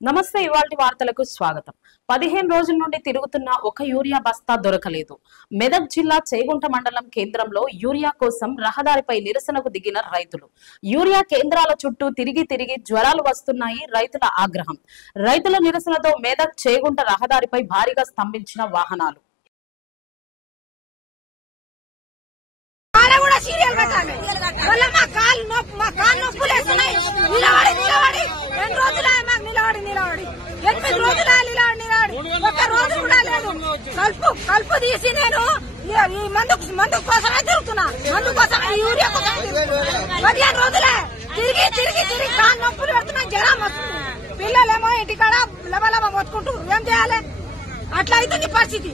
నమస్తే. ఇవాల్టి వార్తలకు స్వాగతం. 15 రోజుల నుండి తిరుగుతున్న ఒక యూరియా బస్తా దొరకలేదు. మెదక్ జిల్లా చేగుంట మండలం కేంద్రంలో యూరియా కోసం రహదారిపై నిరసనకు దిగిన రైతులు. యూరియా కేంద్రాల చుట్టూ తిరిగి జ్వరాలు వస్తున్నాయి. రైతుల ఆగ్రహం. రైతుల నిరసనతో మెదక్ చేగుంట రహదారిపై భారీగా స్తంభించిన వాహనాలు. కలుపు తీసి నేను ఈ మందు కోసమే తిరుగుతున్నా. మందు కోసమే యూరియా కోసం 15 రోజులే తిరిగి కాలు నొప్పులు పెడుతున్నా. జ్వరం వస్తుంది. పిల్లలేమో ఇంటికాడ లబలబ మొత్తుకుంటూ ఏం చేయాలి? అట్లా అయితే నీ పరిస్థితి.